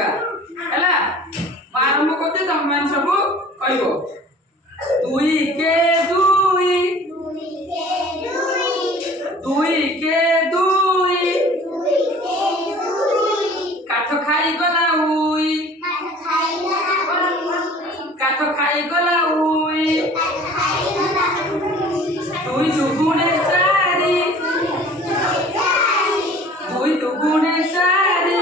शिखा हैला आरंभ करते तुम मान सब कहबो दुई के दुई दुई के दुई काठ खाई गला उई काठ खाई गला उई दुई दुगुणे चारि दुई दुगुणे चारि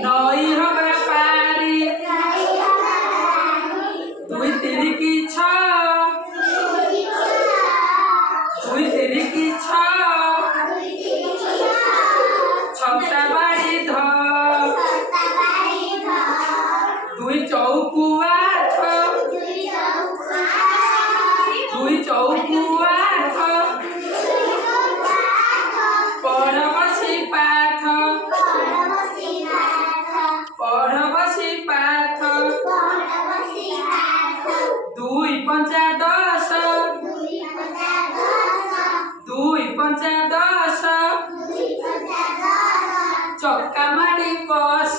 नई हबरा पारी दुई तीन की छ दुई तीन की छ छक्का बाड़ी ध दुई चौकु आठ दुई चौकु आठ पढ़ बसी पाठ पढ़ बसी पाठ दुई पंचा दश दुई पंचा दश चक्का माड़ी बस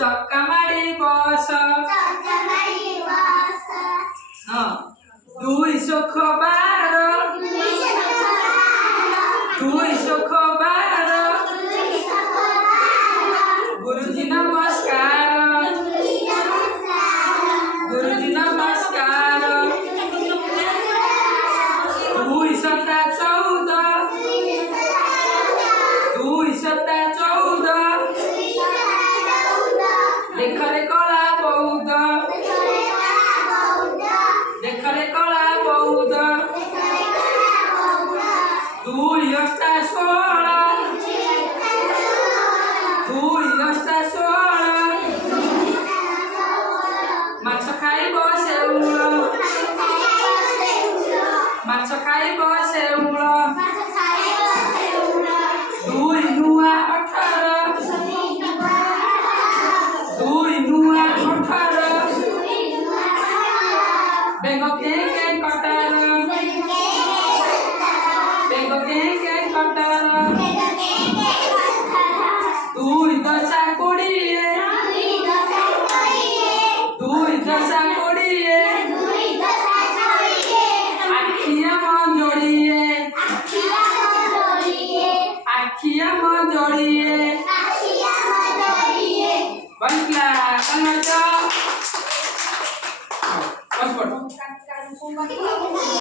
चक्का माड़ी बस हाँ दुई सुख बार दुई सुख बार गुरुजी नमस्कार गुरुजी नमस्कार दुई सत्ता 14 दुई सत्ता 14 लेखरे कला बौद्ध लेखरे कला बौद्ध दुई अष्टा 16 दुई अष्टा 16